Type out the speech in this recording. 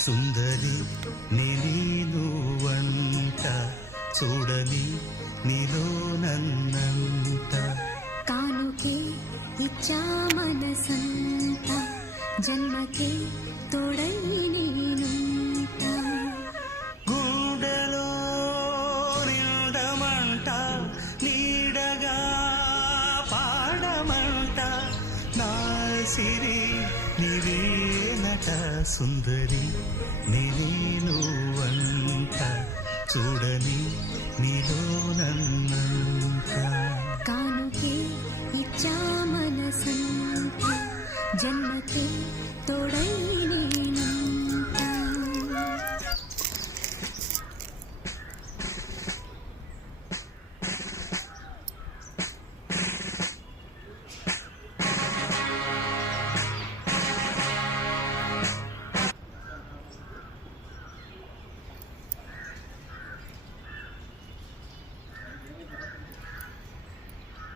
సుందరి నీను వంట చూడని నీలో నన్నంట కానుకే ఇచ్చా మనసంత జన్మకే తోడై నేనుంట గుండెలో నిండమంట నీడగా పాడమంట నా సిరి నీవేనట సుందరి నీను వంట చూడని నీలో నన్నంట కానుకే ఇచ్చా మనసంత జన్మకే తోడై